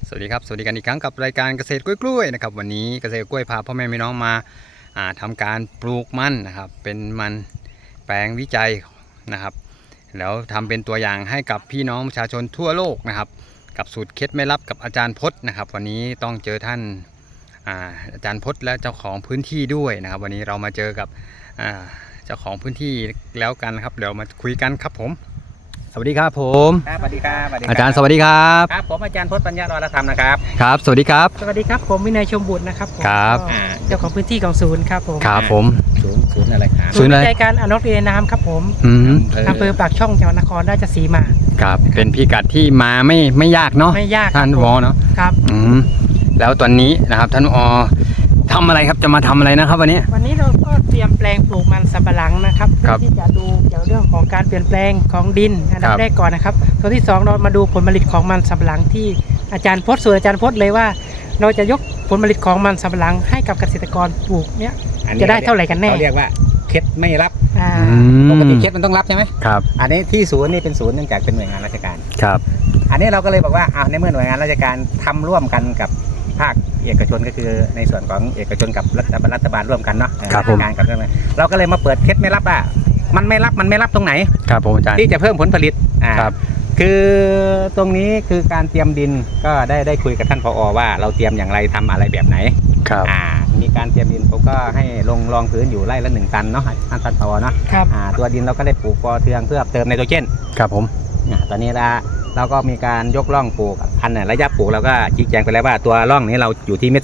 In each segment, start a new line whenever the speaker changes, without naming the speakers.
สวัสดีครับสวัสดีกันอีกครั้งกับรายการเกษตรกล้วยๆนะครับวันนี้เกษตรกล้วยพาพ่อแม่พี่น้องมาทำการปลูกมันนะครับเป็นมันแปลงวิจัยนะครับแล้วทำเป็นตัวอย่างให้กับพี่น้องประชาชนทั่วโลกนะครับกับสูตรเคล็ดไม่ลับกับอาจารย์พจน์นะครับวันนี้ต้องเจอท่านอาจารย์พจน์และเจ้าของพื้นที่ด้วยนะครับวันนี้เรามาเจอกับเจ้าของพื้นที่แล้วกันครับเดี๋ยวมาคุยกันครับผมสวัสดีครับผม
ครับสวัสดีครับ
อาจารย์สวัสดีครับ
ครับผมอาจารย์พจน์ปัญญารอธรรมนะครับ
ครับสวัสดีครับ
สวัสดีครับผมวินัยชมบุตรนะครับ
ครับ
เจ้าของพื้นที่ของศูนย์ครับผม
ครับผม
ศูนย์อะไรครับ
ศูนย์วิจัยการอนุรักษ์น้ำครับผมอำเภอปากช่องจังหวัดนครราชสีมา
ครับเป็นพิกัดที่มาไม่ยากเนาะ
ไม่ยาก
ท่านวอเนาะ
ครับ
แล้วตอนนี้นะครับท่านอทำอะไรครับจะมาทำอะไรนะครับวันนี้
เราก็เตรียมแปลงปลูกมันสำปะหลังนะครับเพื่อที่จะดูเกี่ยวเรื่องของการเปลี่ยนแปลงของดินอันดับแรกก่อนนะครับตัวที่2เรามาดูผลผลิตของมันสำปะหลังที่อาจารย์พจน์ส่วนอาจารย์พจน์เลยว่าเราจะยกผลผลิตของมันสำปะหลังให้กับเกษตรกรปลูกเนี้ยจะได้เท่าไหร่กันแน่
เขาเรียกว่าเคล็ดไม่รับปกติเคล็ดมันต้องรับใช่ไหม
ครับ
อันนี้ที่ศูนย์นี่เป็นศูนย์เนื่องจากเป็นหน่วยงานราชการ
ครับ
อันนี้เราก็เลยบอกว่าในเมื่อหน่วยงานราชการทำร่วมกันกับภาคเอกชนก็คือในส่วนของเอกชนกับรัฐบาลร่วมกันเนาะการกับเรื่องเราก็เลยมาเปิดเคล็ดไม่รับมันไม่รับตรงไหน
ครับผมอาจารย์
ที่จะเพิ่มผลผลิต
ครับ
คือตรงนี้คือการเตรียมดินก็ได้คุยกับท่านผอ.ว่าเราเตรียมอย่างไรทำอะไรแบบไหน
ครับ
มีการเตรียมดินผมก็ให้ลองพื้นอยู่ไร่ละ1 ตันเนาะท่านผอ.เนาะตัวดินเราก็ได้ปลูกปอเทืองเพื่อเติมไนโตรเจน
ครับผม
ตอนนี้เราก็มีการยกร่องปลูกพันธุ์ระยะปลูกเราก็ชี้แจงไปแล้วว่าตัวร่องนี้เราอยู่ที่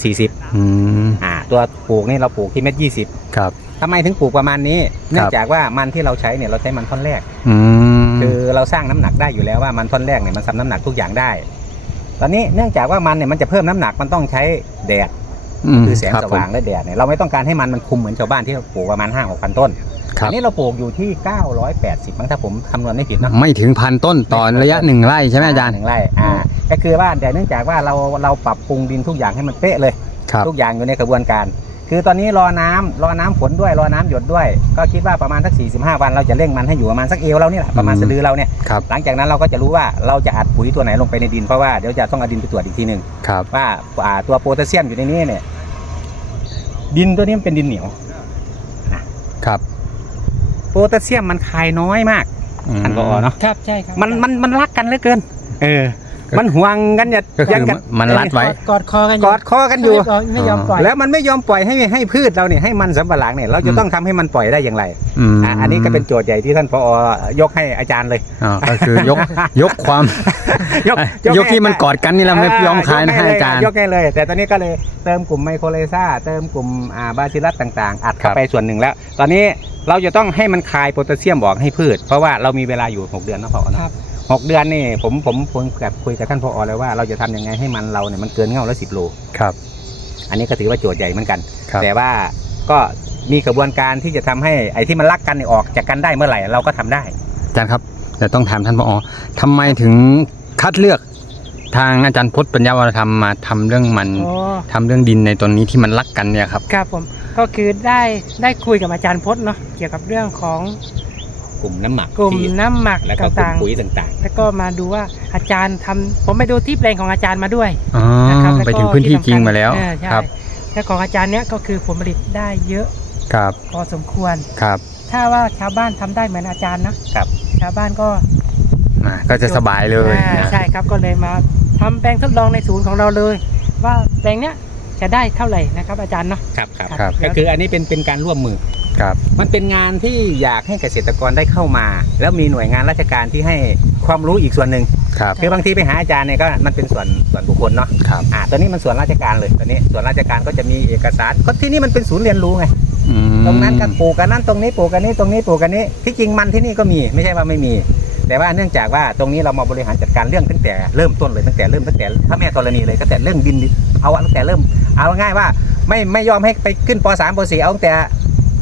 1.40ตัวปลูกนี่เราปลูกที่1.20
ครับ
ทำไมถึงปลูกประมาณนี้เนื่องจากว่ามันที่เราใช้เนี่ยเราใช้มันท่อนแรกคือเราสร้างน้ำหนักได้อยู่แล้วว่ามันท่อนแรกเนี่ยมันทำน้ำหนักทุกอย่างได้ตอนนี้เนื่องจากว่ามันเนี่ยมันจะเพิ่มน้ำหนักมันต้องใช้แดดคือแสงสว่างและแดดเนี่ยเราไม่ต้องการให้มันคุมเหมือนชาวบ้านที่ปลูกประมาณ 5-6,000 ต้นอันนี้เราปลูกอยู่ที่980มั้งถ้าผมคำนวณไม่ผิดเนาะ
ไม่ถึง1,000 ต้นต่อระยะ1 ไร่ใช่ไหมอาจารย์
1 ไร่ก็คือว่าแต่เนื่องจากว่าเราปรับปรุงดินทุกอย่างให้มันเป๊ะเลยทุกอย่างอยู่ในกระบวนการคือตอนนี้รอน้ำฝนด้วยรอน้ำหยดด้วยก็คิดว่าประมาณสัก45 วันเราจะเร่งมันให้อยู่ประมาณสักเอวเรานี่แหละประมาณสะดือเราเนี่ยหลังจากนั้นเราก็จะรู้ว่าเราจะอัดปุ๋ยตัวไหนลงไปในดินเพราะว่าเดี๋ยวจะต้องเอาดินไปตรวจอีกทีนึงว่าตัวโพแทสเซียมอยู่ในนี้เนี่ยดินตัวนี้มันเป็นดินเหนียว
ครับ
โพแทสเซียมมันคายน้อยมากท่านผอ.เนาะ
ครับใช่ครับ
มันรักกันเหลือเกินมันห่วงกัน
ยังกันมันรัดไว้
กอดคอกัน
อยู่
ไม่ยอมปล่อย
แล้วมันไม่ยอมปล่อยให้พืชเราเนี่ยให้มันสำปะหลังเนี่ยเราจะต้องทำให้มันปล่อยได้อย่างไรอันนี้ก็เป็นโจทย์ใหญ่ที่ท่านผอ.ยกให้อาจารย์เลย
ก็คือยกความยกที่มันกอดกันนี่เราไม่ยอมคายนะอาจารย์
ยกให้เลยแต่ตอนนี้ก็เลยเติมกลุ่มไมโครไลซ่าเติมกลุ่มบาซิลัสต่างๆอัดเข้าไปส่วนหนึ่งแล้วตอนนี้เราจะต้องให้มันคายโพแทสเซียมบอกให้พืชเพราะว่าเรามีเวลาอยู่6 เดือนนะผอ.นะ6 เดือนนี่ผมคุยกับท่านผอ.เลยว่าเราจะทำยังไงให้มันเราเนี่ยมันเกินเง่าละ10 โล
ครับ
อันนี้ก็ถือว่าโจทย์ใหญ่เหมือนกันแต่ว่าก็มีกระบวนการที่จะทำให้ไอ้ที่มันรักกันออกจากกันได้เมื่อไหร่เราก็ทำได้
อาจารย์ครับแต่ต้องถามท่านผอ.ทำไมถึงคัดเลือกทางอาจารย์พจน์ปัญญาวรธรรมมาทำเรื่องมันทำเรื่องดินในตอนนี้ที่มันรักกันเนี่ยครับ
ครับผมก็คือได้คุยกับอาจารย์พจน์เนาะเกี่ยวกับเรื่องของ
กลุ่มน้ำหมัก
แล้วก็
ปุ๋ยต่าง
ๆแล้วก็มาดูว่าอาจารย์ทำผมไปดูที่แปลงของอาจารย์มาด้วย
นะครับไปถึงพื้นที่จริงมาแล้ว
ครับและของอาจารย์เนี้ยก็คือผลผลิตได้เยอะ
ครับ
พอสมควร
ครับ
ถ้าว่าชาวบ้านทำได้เหมือนอาจารย์นะครับชาวบ้าน
ก็จะสบายเลย
ใช่ครับก็เลยมาทำแปลงทดลองในศูนย์ของเราเลยว่าแปลงเนี้ยจะได้เท่าไหร่นะครับอาจารย์เนาะ
ครับก็คืออันนี้เป็นการร่วมมือมันเป็นงานที่อยากให้เกษตรกรได้เข้ามาแล้วมีหน่วยงานราชการที่ให้ความรู้อีกส่วนหนึ่งคือบางทีไปหาอาจารย์เนี่ยก็มันเป็นส่วนบุคคลเนาะตัวนี้มันส่วนราชการเลยตัวนี้ส่วนราชการก็จะมีเอกสารก็ที่นี่มันเป็นศูนย์เรียนรู้ไงตรงนั้นกันปลูกกันนั่นตรงนี้ปลูกกันนี้ตรงนี้ปลูกกันนี้ที่จริงมันที่นี่ก็มีไม่ใช่ว่าไม่มีแต่ว่าเนื่องจากว่าตรงนี้เรามาบริหารจัดการเรื่องตั้งแต่เริ่มต้นเลยตั้งแต่ถ้าแม่ธรณีเลยตั้งแต่เรื่องดินเอาตั้งแต่เริ่มเอาง่ายว่าไม่ยอมให้ไปขึ้นป.3 ป.4เอาตั้งแต่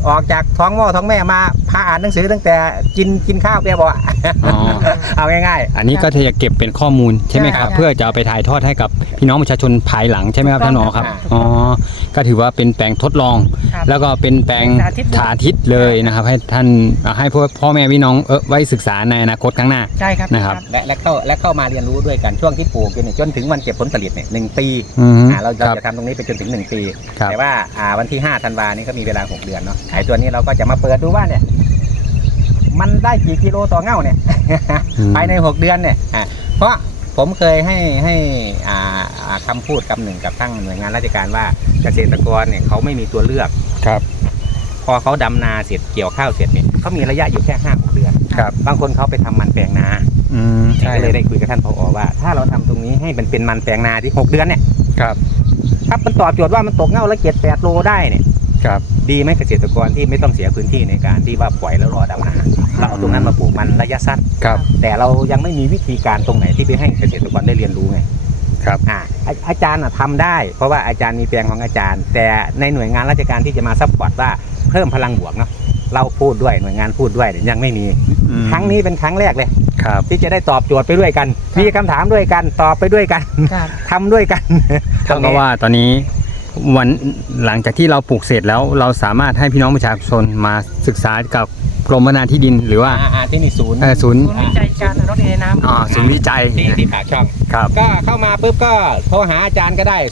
ออกจากท้องหม้อท้องแม่มาพาอ่านหนังสือตั้งแต่กินข้าวเปียบอก
อ๋อ
เอาง่าย
อันนี้ก็จะเก็บเป็นข้อมูลใช่ไหมครับ
ใช่
เพื่อจะเอาไปถ่ายทอดให้กับพี่น้องประชาชนภายหลังใช่ไหมครับท่านผอครับ
ถูกต้อง
อ๋อก็ถือว่าเป็นแปลงทดลอง
ครับ
แล้วก็เป็นแปลง
สาธิต
สาธิตเลยนะครับ ให้ท่านให้พ่อแม่พี่น้องไว้ศึกษาในอนาคตข้างหน้า
ใช่ครับ
นะครับ
ๆและเข้ามาเรียนรู้ด้วยกันช่วงที่ปลูกจนถึงวันเก็บผลผลิตเนี่ย1 ปี
อืม
เรา
ครับ
จะทำตรงนี้ไปจนถึง1 ปี
ครับ
แต่ว่าวันที่5 ธันวานี้ก็มีเวลา6 เดือนเนาะไอ้ตัวนี้เราก็จะมาเปิดดูว่าเนี่ยมันได้กี่กิโลต่อเง่าเนี่ย
อืม
ภายใน6 เดือนเนี่ยเพราะผมเคยให้คำพูดคำหนึ่งกับทั้งหน่วยงานราชการว่าเกษตรกรเนี่ยเขาไม่มีตัวเลือก
ครับ
พอเขาดำนาเสร็จเกี่ยวข้าวเสร็จเนี่ยเขามีระยะอยู่แค่5-6 เดือน
ครับ
บางคนเขาไปทำมันแปลงนา
อืมใช่
ก็เลยได้คุยกับท่านผอว่า ถ้าเราทำตรงนี้ให้มันเป็นมันแปลงนาที่6 เดือนเนี่ย
ครับ
ถ้ามันตอบโจทย์ว่ามันตกเง่าละ7-8 โลได้เนี่ย
ครับ
ดีไหมเกษตรกรที่ไม่ต้องเสียพื้นที่ในการที่ว่าปล่อยแล้วรอดำนาเราเอาตรงนั้นมาปลูกมันระยะสั้น
ครับ
แต่เรายังไม่มีวิธีการตรงไหนที่ไปให้เกษตรกรได้เรียนรู้ไง
ครับ
อาจารย์ทำได้ เพราะว่าอาจารย์มีแปลงของอาจารย์ แต่ในหน่วยงานราชการที่จะมาซัพพอร์ตว่าเพิ่มพลังบวกเนาะเราพูดด้วยหน่วยงานพูดด้วยเนี่ยยังไม่มี
อืม
ครั้งนี้เป็นครั้งแรกเลย
ครับ
ที่จะได้ตอบโจทย์ไปด้วยกัน มีคำถามด้วยกันตอบไปด้วยกัน
ครับ
ทำด้วยกัน
เท่ากับว่าตอนนี้วันหลังจากที่เราปลูกเสร็จแล้วเราสามารถให้พี่น้องประชาชนมาศึกษากับกรมพัฒนาที่ดินหรือว่า
ที่นี่ศูนย์
ศูนย์
ศูนย์วิจัยการอนุรักษ์ในน้ำ
ศูนย์วิจัย
ที่ปากช่อง
ครับ
ก็เข้ามาปุ๊บก็โทรหาอาจารย์ก็ได้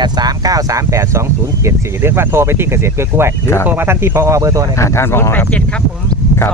0839382074 เรียกว่าโทรไปที่เกษตรกล้วยๆหรือ
ครับ
โทรมาท่านที่พอเบอร์โทรเลยครับ
ท่านผอครับ
087ครับผม
ครับ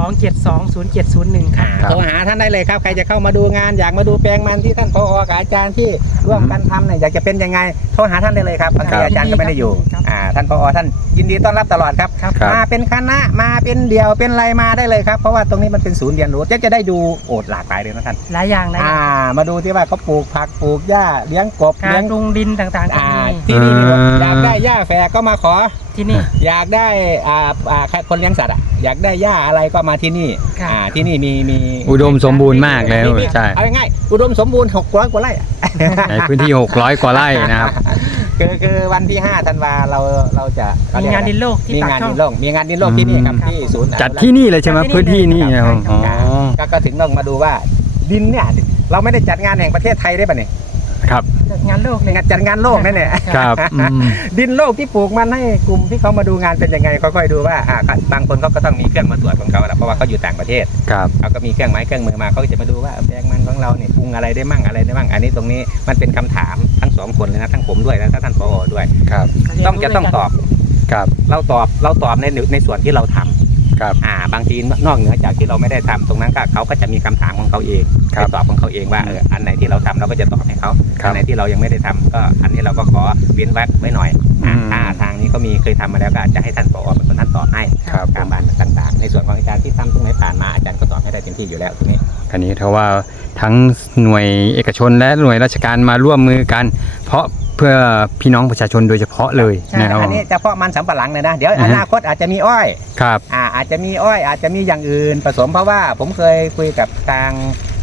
2720701ครับ
ครับ
โทรหาท่านได้เลยครับใครจะเข้ามาดูงานอยากมาดูแปลงมันที่ท่านพอกับอาจารย์ที่ร่วมกันทำเนี่ยอยากจะเป็นยังไงโทรหาท่านได้เลยครับบางทีอาจารย์ก็ไม่ได้อยู่
ครับ
ท่านพอท่านยินดีต้อนรับตลอดครับ
ครับ
ครับ
มาเป็นคณะมาเป็นเดี่ยวเป็นอะไรมาได้เลยครับเพราะว่าตรงนี้มันเป็นศูนย์เรียนรู้จะได้ดูหลากหลายเลยนะท่าน
หลายอย่างนะ
มาดูที่ว่าเขาปลูกผักปลูกหญ้าเลี้ยงกบ
กา
เลี้ย
รง ปรุงดินต่างๆก็มี
ที่นี่มีหมดอยากได้หญ้าแฝกก็มาขอ
ที่นี่
อยากได้คนเลี้ยงสัตว์อยากได้หญ้าอะไรก็มาที่นี่
ครับ
ที่นี่มี
อุดมสมบูรณ์มากแล้ว
มี
ใช่
เอาง่ายๆอุดมสมบูรณ์600 กว่าไร่อะ
ในพื้นที่600 กว่าไร่นะครับ
คือวันที่5 ธันวาเราจะ
มีงานดินโลกที่
มี
ปาก
งาน
ช่อง
ดินโลกมีงานดินโลกที่นี่ครับ
ครับ
ที่ศูนย์
จัดที่นี่เลยใช่ไหม
จัดที่นี่
พื้นที่นี่นะครับ
ใช่ครับ
อ๋อ
ก็ถึงต้องมาดูว่าดินเนี่ยเราไม่ได้จัดงานแห่งประเทศไทยได้ป่ะเนี่ย
ครับ
งานโลกเลย
จัดงานโลกนั่นเนี่ย
ครับอืม
ดินโลกที่ปลูกมันให้กลุ่มที่เขามาดูงานเป็นยังไงค่อยๆดูว่าบางคนเขาก็ต้องมีเครื่องมาตรวจของเขาแหละเพราะว่าเขาอยู่ต่างประเทศ
ครับ
เขาก็มีเครื่องไม้เครื่องมือมาเขาก็จะมาดูว่าแปลงมันของเราเนี่ยปรุงอะไรได้มั่งอะไรได้มั่งอันนี้ตรงนี้มันเป็นคำถามทั้ง2 คนเลยนะทั้งผมด้วยแล้วก็ท่านผอด้วย
ครับ
ต้องตอบ
ครับ
เราตอบในส่วนที่เราทำ
ครับ
บางทีนอกเหนือจากที่เราไม่ได้ทำตรงนั้นก็เขาก็จะมีคำถามของเขาเอง
ครับ
ไปตอบของเขาเองว่าอันไหนที่เราทำเราก็จะตอบให้เขา
ครับ
อันไหนที่เรายังไม่ได้ทำก็อันนี้เราก็ขอเว้นวรรคไว้หน่อย
อืม
ทางนี้ก็มีเคยทำมาแล้วก็อาจจะให้ท่านผอเป็นคนนั้นตอบให้
ครับ
ตามบ้านต่างๆ ในส่วนของอาจารย์ที่ทำตรงไหนผ่านมาอาจารย์ก็ตอบให้ได้เต็มที่อยู่แล้วตรงนี้
อันนี้เท่าว่าทั้งหน่วยเอกชนและหน่วยราชการมาร่วมมือกัน เพราะเพื่อพี่น้องประชาชนโดยเฉพาะเลย
ใช่
นะครับ
อันนี้เฉพาะมันสำปะหลังเลยนะเดี๋ยวอนาคตอาจจะมีอ้อย
ครับ
อาจจะมีอ้อยอาจจะมีอย่างอื่นผสมเพราะว่าผมเคยคุยกับทาง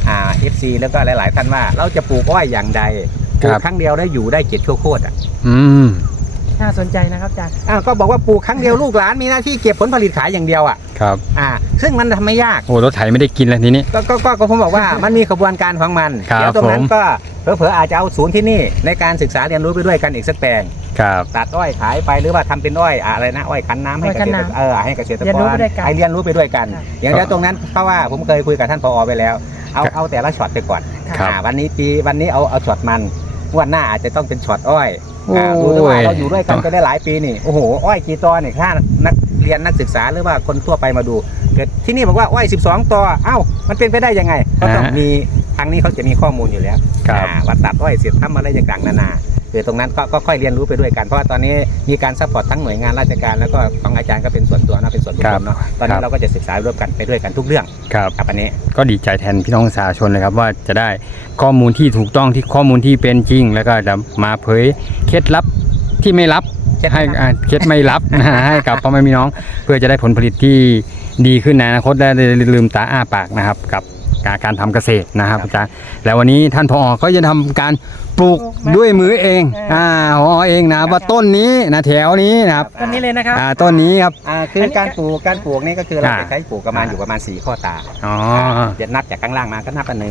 FC แล้วก็หลาย ๆ ท่านว่าเราจะปลูกอ้อยอย่างใดปลูกครั้งเดียวได้อยู่ได้7 ชั่วโคตร
อืม
น่าสนใจนะครับอาจารย์
ก็บอกว่าปลูกครั้งเดียวลูกหลานมีหน้าที่เก็บผลผลิตขายอย่างเดียว
ครับ
ซึ่งมันทำไม่ยาก
โอ้รถไถไม่ได้กินแล้วทีนี้
ก็ผมบอกว่ามันมีกระบวนการของมัน
ครับ
เดี๋ยวตรงนั้น
ผม
ก็เผลอๆอาจจะเอาศูนย์ที่นี่ในการศึกษาเรียนรู้ไปด้วยกันอีกสักแปลง
ครับ
ตัดอ้อยขายไปหรือว่าทำเป็นอ้อยอะไรนะอ้อยคั้นน้ำให้เกษตรให้เกษตร
เรียน
ก
รู้
ร
ไปด้วยกัน
ให้เรียนรู้ไปด้วยกัน
ครับ
อย่างเดียวตรงนั้นเพราะว่าผมเคยคุยกับท่านผอไปแล้วเอาแต่ละช็อตไปก่อน
ครับ
วันนี้เอาช็อตมันวันหน้าอาจจะต้องเป็นช็อตอ้อย
โอ้ย
ดูด้วยว่าเราอยู่ด้วยกันไปได้หลายปีนี่โอ้โหอ้อยกี่ตอเนี่ยถ้านักเรียนนักศึกษาหรือว่าคนทั่วไปมาดูเกิดที่นี่บอกว่าอ้อย12 ตอมันเป็นไปได้ยังไงก็ต้องมีทางนี้เขาจะมีข้อมูลอยู่แล้ว
ครับ
ว่าตัดอ้อยเสร็จทำอะไรต่างๆนานาคือตรงนั้นก็ค่อยเรียนรู้ไปด้วยกันเพราะว่าตอนนี้มีการซัพพอร์ตทั้งหน่วยงานราชการแล้วก็ของอาจารย์ก็เป็นส่วนตัวนะเป็นส่วนบุคคลเนาะตอนนี้เราก็จะศึกษาร่วมกันไปด้วยกันทุกเรื่อง
ครับ
ครับอันนี้
ก็ดีใจแทนพี่น้องประชาชนเลยครับว่าจะได้ข้อมูลที่ถูกต้องที่ข้อมูลที่เป็นจริง แล้วก็จะมาเผยเคล็ดลับที่ไม่ลับ ให้เคล็ดไม่ลับ ให้กับพ่อแม่พี่น้องเพื่อจะได้ผลผลิตที่ดีขึ้นในอนาคตและลืมตาอ้าปากนะครับกับการทำเกษตรนะครับอาจารย์แล้ววันนี้ท่านผอก็จะทำการปลูกด้วยมือเองพอเองนะว่าต้นนี้นะแถวนี้นะครับ
ต้นนี้เลยนะครับ
ต้นนี้ครับ
คือการปลูกนี่ก็คือเราจะใช้ปลูกประมาณอยู่ประมาณ4ข้อตา
อ๋อ
จะนับจากข้างล่างมาก็นับ1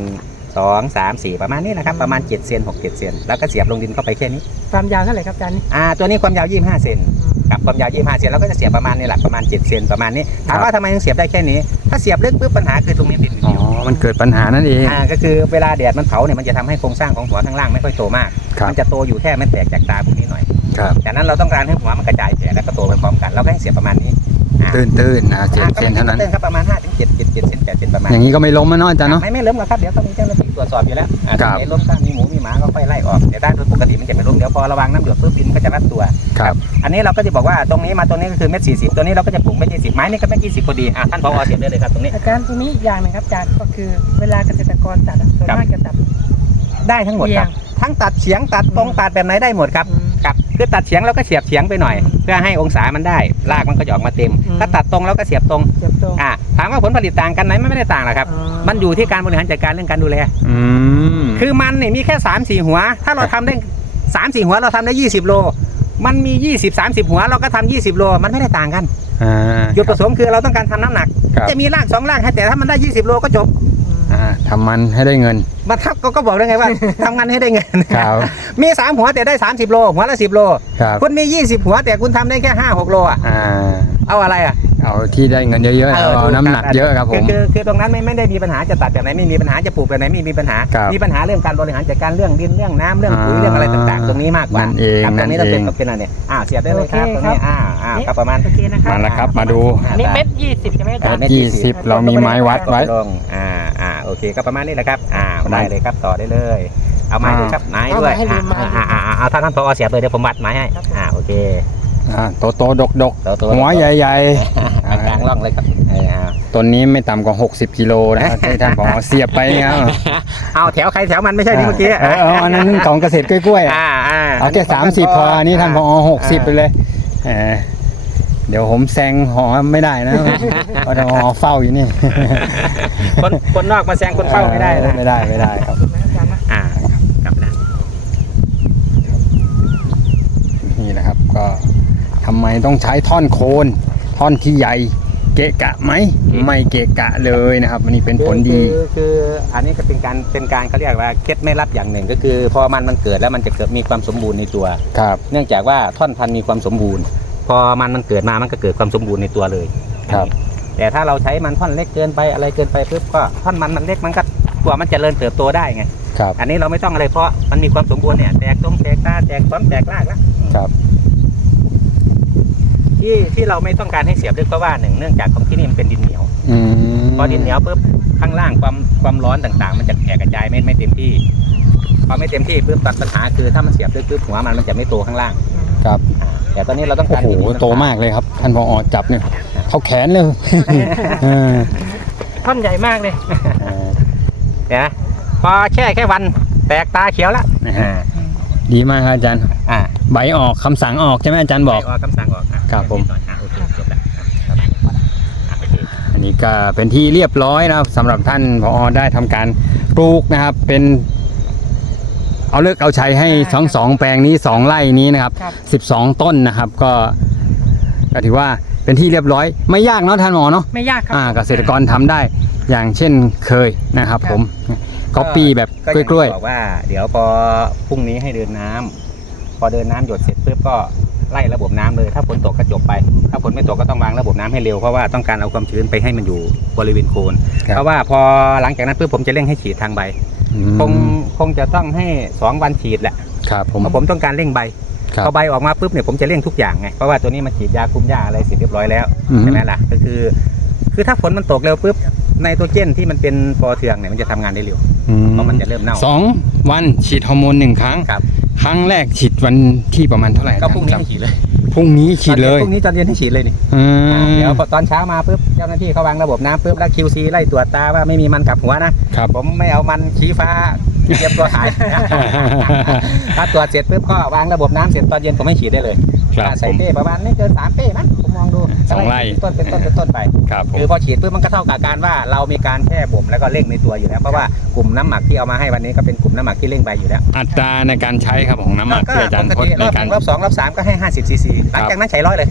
2 3 4ประมาณนี้นะครับประมาณ7 เซน6 7 เซนแล้วก็เสียบลงดินเข้าไปแค่นี้
ความยาวเท่าไหร่ครับอาจารย์นี่
ตัวนี้ความยาว25เซนกับความยาว25เซนเราก็จะเสียบประมาณนี้แหละประมาณ7 เซนประมาณนี้ถามว่าทำไมถึงเสียบได้แค่นี้ถ้าเสียบลึกปุ๊บปัญหาคือตรงนี้ติดเหนียว
มันเกิดปัญหานั่นเอง
ก็คือเวลาแดดมันเผาเนี่ยมันจะทำให้โครงสร้างของหัวข้างล่างไม่ค่อยโตมาก
ครับ
มันจะโตอยู่แค่ไม่แตกจากตาพวกนี้หน่อย
ครับ
จากนั้นเราต้องการให้หัวมันกระจายแผ่แล้วก็โตไปพร้อมกันเราก็ให้เสียบประมาณนี้
ตื้นๆนะ7 เซนเท่านั้น
ครับประมาณ5 ถึง 7 เซน8 เซนประมาณ
อย่างนี้ก็ไม่ล้มนะเนาะอาจารย์เนาะ
ไม่ล้มหรอกครับเดี๋ยวต้องมีเจ้าหน้าที่ตรวจสอบอยู่แล้วถ้าไม่ล้มถ้ามีหมูมีหมาก็ค่อยไล่ออกแต่ถ้าโดยปกติมันจะไม่ล้มเดี๋ยวพอระวังน้ำหยดปุ๊บดินก็จะรัดตัว
ครับ
อันนี้เราก็จะบอกว่าตรงนี้มาตรงนี้ก็คือ1.40 ตัวนี้เราก็จะปลูก1.40 ไม้นี่ก็1.20พอดีท่านผอเสียบได้เลยครับตรงนี้
อาจารย์ตรงนี้อีกอย่างหนึงครับอาจารย์ก็คือเวลาเกษตรกรตัดส่วนมากจะตัด
ได้ทั้งหมดครับทั้งตัดเฉียงตัดตรงตัดแบบไหนได้หมดครับครับคือตัดเฉียงเราก็เสียบเฉียงไปหน่อย เพื่อให้องศามันได้รากมันก็จะออกมาเต็ม ถ้าตัดตรงเราก็เสียบตรง
เจ็บตรง
ถามว่าผลผลิตต่างกันไหมไม่ได้ต่างหรอกครับ มันอยู่ที่การบริหารจัดการเรื่องการดูแล คือมันนี่มีแค่3-4 หัว ถ้าเราทำได้3-4 หัวเราทำได้20 โลมันมี20-30 หัวเราก็ทำ20 โลมันไม่ได้ต่างกันจุดประสงค์คือเราต้องการทำน้ำหนัก จะมีราก2 รากแต่ถ้ามันได้20 โลก็จบ
ทำมันให้ได้เงิน
มาทับก็บอกได้ไงว่า ทำงานให้ได้เงิน
ครับ
มี3 หัวแต่ได้30 โลหัวละ10 โล
ครับ
คุณมี20 หัวแต่คุณทำได้แค่5-6 โลเอาอะไร
เอาที่ได้เงินเยอะๆเอาน้ำหนักเยอะครับผม
คือตรงนั้นไม่ได้มีปัญหาจะตัดแบบไหนไม่มีปัญหาจะปลูกแบบไหนไม่มีปัญหา มีปัญหาเรื่องการบริหารจัดการเรื่องดินเรื่องน้ำเรื่องปุ๋ยเรื่องอะไรต่างๆตรงนี้มากกว่า
นั่นเอง
ตรงนี้เราเป็นอะไรเนี่ยเสียบได้เลยครับตรงนี้ก็ประมาณ
โอเคนะครับ
มาแล้วครับมาดู
อันนี้1.20ใช่ไหมอาจารย์
20เรามีไม้วัดไว้
โอเคก็ประมาณนี้แหละครับได้เลยครับต่อได้เลยเอาไม้ด้วยครับไม้ด้วยเอาท่านผอเสียบเลยเดี๋ยวผมวัดไม้ให้โอเค
โตดกหัวใหญ่
กลางร่องเลยครับ
ๆต้นนี้ไม่ต่ำกว่า60 กิโลนะครับที่ท่านผอเสียบไปครับ
เอาแถวใครแถวมันไม่ใช่นี่เมื่อกี้
อันนั้นของเกษตรกล้วยๆเอาแค่30 พออันนี้ท่านผอ60ไปเลยเดี๋ยวผมแซงหอไม่ได้นะเพราะท่านผอเฝ้าอยู่นี่
คนนอกมาแซงคนเฝ้าไม่ได้นะ
ไม่ได้ครับ
ครับนะ
นี่แหละครับก็ทำไมต้องใช้ท่อนโคนท่อนที่ใหญ่เกะกะไหมไม่เกะกะเลยนะครับอันนี้เป็นผลดี
คืออันนี้ก็เป็นการเขาเรียกว่าเคล็ดไม่ลับอย่างหนึ่งก็คือพอมันเกิดแล้วมันจะเกิดมีความสมบูรณ์ในตัว
ครับ
เนื่องจากว่าท่อนพันธุ์มีความสมบูรณ์ พอมันเกิดมามันก็เกิดความสมบูรณ์ในตัวเลย
ครับ
แต่ถ้าเราใช้มันท่อนเล็กเกินไปอะไรเกินไปปุ๊บก็ท่อนมันเล็กมันก็กว่ามันจะเจริญเติบโตได้ไง
ครับ
อันนี้เราไม่ต้องอะไรเพราะมันมีความสมบูรณ์เนี่ยแตกตรงแตกตาแตกต้นแตกรากแล้ว
ครับ
ที่เราไม่ต้องการให้เสียบลึกเพราะว่าเนื่องจากของที่นี่มันเป็นดินเหนียวพอดินเหนียวปุ๊บข้างล่างความร้อนต่างๆ มันจะแผ่กระจายไม่เต็มที่พอไม่เต็มที่ปุ๊บตัดปัญหาคือถ้ามันเสียบลึกปุ๊บหัวมันจะไม่โตข้างล่าง
ครับ
แต่ตอนนี้เราต้อง
โอ้
การ
โหโตมากเลยครับท่านผอจับเนี่ยเขาแขนเลย
ท่อนใหญ่มากเลย
เนี่ยพอแช่แค่วันแตกตาเขียวแล้ว
ดีมากครับอาจารย์ใบออกคำสั่งออกใช่ไหมอาจารย์บอก
คำสั่งออก
ครับผม
โอเคจบแล้ว
อันนี้ก็เป็นที่เรียบร้อยนะครับสำหรับท่านผอได้ทำการปลูกนะครับเป็นเอาเลิกเอาใช้ให้สองแปลงนี้2 ไร่นี้นะครับ12 ต้นนะครับก็ถือว่าเป็นที่เรียบร้อยไม่ยากเนาะท่านผอเนาะ
ไม่ยากครับ
เกษตรกรทำได้อย่างเช่นเคยนะครับผมก๊อปปี้แบบกล้วย
บอกว่าเดี๋ยวพอพรุ่งนี้ให้เดินน้ำพอเดินน้ำหยดเสร็จปุ๊บก็ไล่ระบบน้ำเลยถ้าฝนตกก็จบไปถ้าฝนไม่ตกก็ต้องวางระบบน้ำให้เร็วเพราะว่าต้องการเอาความชื้นไปให้มันอยู่บริเวณโคนเพราะว่าพอหลังจากนั้นปุ๊บผมจะเร่งให้ฉีดทางใบคงจะต้องให้2 วันฉีดแหละ
ครับผม
เพราะผมต้องการเร่งใบพอใบออกมาปุ๊บเนี่ยผมจะเร่งทุกอย่างไงเพราะว่าตัวนี้มันฉีดยาคุมหญ้าอะไรเสร็จเรียบร้อยแล้วใช่ไหมล่ะก็คือถ้าฝนมันตกเร็วปุ๊บไนโตรเจนที่มันเป็นปอเทืองเนี่ยมันจะทำงานได้เร็วเพราะมันจะเริ่มเน่า
2 วันฉีดฮอร์โมน1 ครั้งครั้งแรกฉีดวันที่ประมาณเท่าไหร่
ก็พรุ่งนี้ฉีดเลย
พรุ่งนี้ฉีดเลย
พรุ่งนี้ตอนเย็นให้ฉีดเลยนี่เดี๋ยวตอนเช้ามาปุ๊บเจ้าหน้าที่เขาวางระบบน้ำปุ๊บแล้ว QC ไล่ตรวจตาว่าไม่มีมันกลับหัวนะครับผมไม่เอามันชี้ฟ้าเตรียมตัวขาย ถ้าตรวจเสร็จปุ๊บก็วางระบบน้ำเสร็จตอนเย็นผมให้ฉีดได้เลย
ครับ
ใส่เป้ประมาณไม่เกิน3เป้มั้งผมมองดู
2 ไร่
ต้นเป็นต้นไป
ครับผม
คือพอฉีดปุ๊บมันก็เท่ากับการว่าเรามีการแช่บ่มแล้วก็เร่งในตัวอยู่แล้วเพราะว่ากลุ่มน้ำหมักที่เอามาให้วันนี้ก็เป็นกลุ่มน้ำหมักที่เร่งใบอยู่แล้ว
อัตราในการใช้ครับของน้ำหมักที่อาจารย์พจน์
ร
ใน
อบ
การ
1รอบ2รอบ3ก็ให้50ซีซีหลังจากนั้นใช้100เลย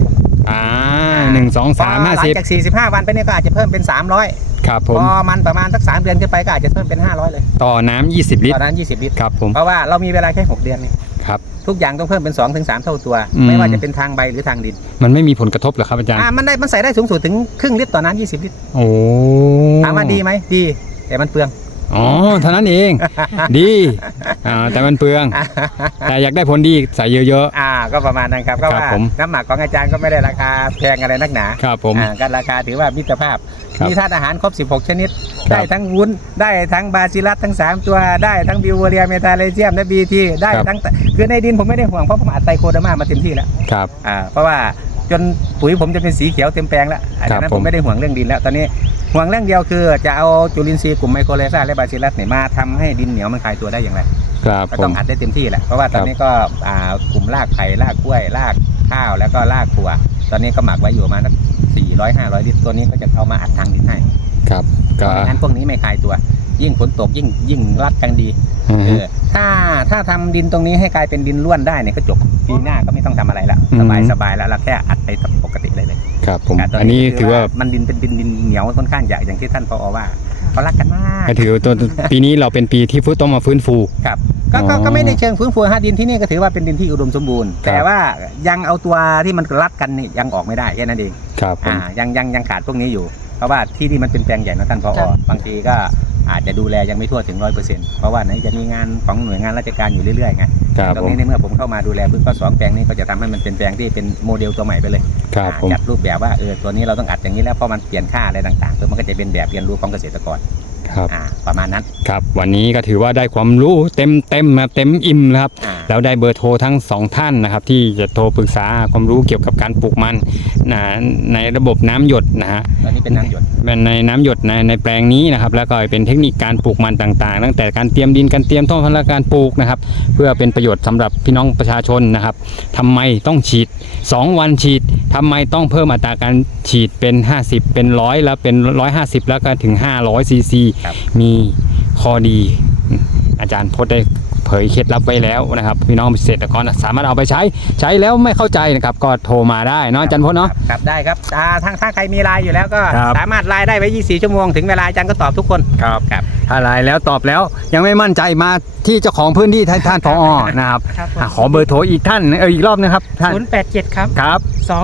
1 2 3
หลังจาก
50
45 วันไปเนี่ยก็อาจจะเพิ่มเป็น300
ครับผ
พ
ม
อมันประมาณสัก3เดือนขึ้นไปก็อาจจะเพิ่มเป็น500เลย
ต่อน้ำ20 ลิต
ต
ร
อนนั้น20ลิตร
ครับผม
เพราะว่าเรามีเวลาแค่6เดือนนี่
ครับ
ทุกอย่างต้องเพิ่มเป็น2 ถึง 3เท่าตัว
อืม
ไม่ว่าจะเป็นทางใบหรือทางดิน
มันไม่มีผลกระทบเหรอครับอาจารย์
มันใส่ได้สูงสุดถึงครึ่งลิตรต่อน้ำ20ลิตร
โอ้
ถามว่าดีไหมดีแต่มันเปลือง
อ๋อเท่านั้นเอง ดีแต่มันเปลือง แต่อยากได้ผลดีใส่เยอะ
ก็ประมาณนั้นครับก็
ครับ
ว่า
ผม
น้ำหมักของอาจารย์ก็ไม่ได้ราคาแพงอะไรนักหนา
ๆครับผม
ก็ราคาถือว่ามิตรภาพ
ครับ
มีธาตุอาหารครบ16ชนิด
ครับ
ได้ทั้งวุ้นได้ทั้งบาซิลัสทั้ง3ตัวได้ทั้งบิวเวอเรียเมทาเลเซียมและบีทีได้
ครับ
ทั้งคือในดินผมไม่ได้ห่วงเพราะผมอัดไตรโคเดอร์มามาเต็มที่แล้ว
ครับ
เพราะว่าจนปุ๋ยผมจะเป็นสีเขียวเต็มแปลงแล้วดังนั้น
ผ
ผม มไม่ได้ห่วงเรื่องดินแล้วตอนนี้ห่วงเรื่องเดียวคือจะเอาจุลินทรีย์กลุ่มไมโครไลซาและบาซิลัสเนี่ยมาทำให้ดินเหนียวมันคลายตัวได้อย่างไร
ครับ
ก็
ผ
ต้อ
ม
งอัดได้เต็มที่แหละเพราะว่าตอนนี้ก็กลุ่มรากไผ่รากกล้วยรากข้าวแล้วก็รากถั่วตอนนี้ก็หมักไว้อยู่ประมาณสัก400-500 ลิตรตัวนี้ก็จะเอามาอัดทางดินให้
ครับ
เพ
ก็
ราะงั้นพวกนี้ไม่คลายตัว ยิ่งฝนตกยิ่งรัดกันดี
อือฮึ
ถ้าทำดินตรงนี้ให้กลายเป็นดินล้วนได้เนี่ยก็จบปีหน้าก็ไม่ต้องทำอะไรแล้ว
อืม
สบายแล้วเราแค่อัดไปปกติเลย
ครับผม
ต
อันนี้ถือว่า
มันดินเป็นดินเหนียวค่อนข้างใหญ่อย่างที่ท่านผอว่าเขารักกันมาก
ก็ถือว่าตัวปีนี้เราเป็นปีที่ต้องมาฟื้นฟู
ครับก็
อ๋อ
ก็ไม่ได้เชิงฟื้นฟูฮะดินที่นี่ก็ถือว่าเป็นดินที่อุดมสมบูรณ์
ครับ
แต่ว่ายังเอาตัวที่มันรัดกันนี่ยังออกไม่ได้แค่นั้นเอง
ครับผม
ยังขาดพวกนี้อยู่ เพราะว่าที่นี่มันเป็นแปลงใหญ่นะท่านผอบางทีก็อาจจะดูแลยังไม่ทั่วถึง 100%เพราะว่าไหนจะมีงานของหน่วยงานราชการอยู่เรื่อยๆไง
ครับ
ตร
ผ
ง
ม
นี้ในเมื่อผมเข้ามาดูแลปุ๊บก็2แปลงนี้ก็จะทำให้มันเป็นแปลงที่เป็นโมเดลตัวใหม่ไปเลย
ครับผม
จัดรูปแบบว่าตัวนี้เราต้องอัดอย่างนี้แล้วเพราะมันเปลี่ยนค่าอะไรต่างๆตัวมันก็จะเป็นแบบเรียนรู้ของเกษตรกร
ครับ
ประมาณนั้น
ครับวันนี้ก็ถือว่าได้ความรู้เต็มครับเต็มอิ่มนะครับ แล้วได้เบอร์โทรทั้ง2ท่านนะครับที่จะโทรปรึกษาความรู้เกี่ยวกับการปลูกมันนะในระบบน้ำหยดนะฮะ
ตอนนี้เป็นน้ำหยด
ในน้ำหยดในแปลงนี้นะครับแล้วก็เป็นเทคนิคการปลูกมันต่างๆ ตั้งแต่การเตรียมดินการเตรียมท่อพันธุ์และการปลูกนะครับเพื่อเป็นประโยชน์สำหรับพี่น้องประชาชนนะครับทำไมต้องฉีด2 วันฉีดทำไมต้องเพิ่มอัตราการฉีดเป็น50เป็น100แล้วเป็น150แล้วก็ถึง500ซีซี
ครับ
มีข้อดีอาจารย์พจน์ได้เผยเคล็ดลับไว้แล้วนะครับพี่น้องเกษตรกรสามารถเอาไปใช้แล้วไม่เข้าใจนะครับก็โทรมาได้เนาะอาจารย์พจน์เนาะ
ครับได้ครับถ้าใครมีไลน์อยู่แล้วก็
ครับ
สามารถไลน์ได้ไว้24 ชั่วโมงถึงเวลาอาจารย์ก็ตอบทุกคน
ครับ
ครับ
ถ้าไลน์แล้วตอบแล้วยังไม่มั่นใจมาที่เจ้าของพื้นที่ท่านผอนะครับ
ครับผม
ขอเบอร์โทรอีกท่านอีกรอบนะครับท่าน
087 ครับ
ครับ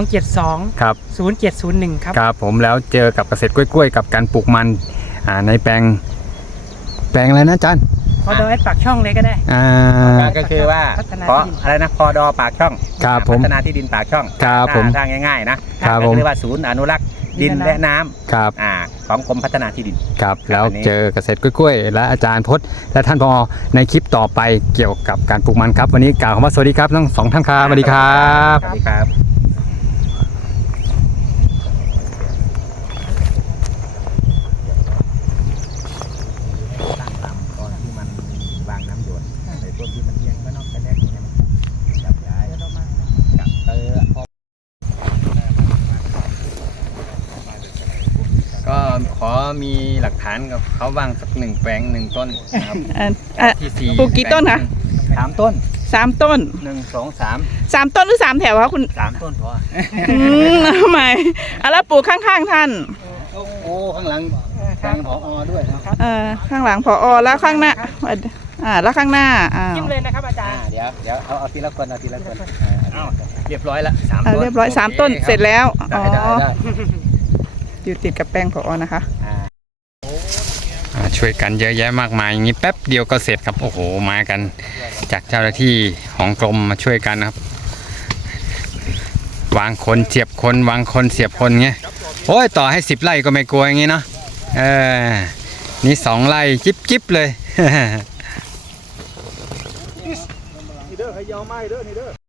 272
ครับ
0701 ครับ
ครับผมแล้วเจอกับเกษตรกล้วยๆกับการปลูกมันในแปลงอะไรนะอาจารย์
พอโดยปากช่องเลยก็ได้
ก็คือว่า
พัฒนา
เพราะ
ที่ดิน
อะไรนะพอดอปากช่อง
ครับผม
พัฒนาที่ดินปากช่อง
ครับผม
ทางง่ายๆนะครับ
ผม
ก็เรียกว่าศูนย์อนุรักษ์ดินและน้ำ
ครับ
ของกรมพัฒนาที่ดิน
ครับแล้ว
อันนี้
เจอเกษตรกล้วยๆและอาจารย์พจน์และท่านผอในคลิปต่อไปเกี่ยวกับการปลูกมันครับวันนี้กล่าวคำว่าสวัสดีครับทั้งสองท่านครับสวัสดีครับ
สวัสดีครับตั้งลำตอนที่มันวางน้ำหยดในต้นที่มันเอียงก็นอกกระแนกเนี่ยมันจับย้ายกับ
ก็ขอมีหลักฐานกับเขาบ้างสัก1 แปลง 1 ต้นนะครับ ที่4
ปลูกกี่ต้นคะ
3 ต้น
3 ต้น
1 2
3 ต้นหรือ 3 แถวคะคุณ
3 ต้นพอ
ทำไมแล้วปลูกข้างๆท่าน
โอ้ข้างหลังแปลงผอด้วยครับ
ข้างหลังพอแล้วข้างหน้าแล้วข้างหน้า
จิ้มเลยนะครับอาจารย์
เดี๋ยวเอาทีละคนเอาทีละคน
เรียบร้อยแล้ว3 ต้น
เรียบร้อย3 ต้นเสร็จแล้วอ๋อ
ได้
อยู่ติดกับแปลงพอนะคะ
ช่วยกันเยอะแยะมากมายอย่างนี้แป๊บเดียวก็เสร็จครับโอ้โหมากันจากเจ้าหน้าที่ของกรมมาช่วยกันนะครับวางคนเสียบคนวางคนเสียบคนเงี้ยโอ้ยต่อให้10 ไร่ก็ไม่กลัวอย่างงี้เนาะนี่2 ไร่จิ๊บเลย
นี่เด้อให้ยาวไม้เด้อนี่เด้อ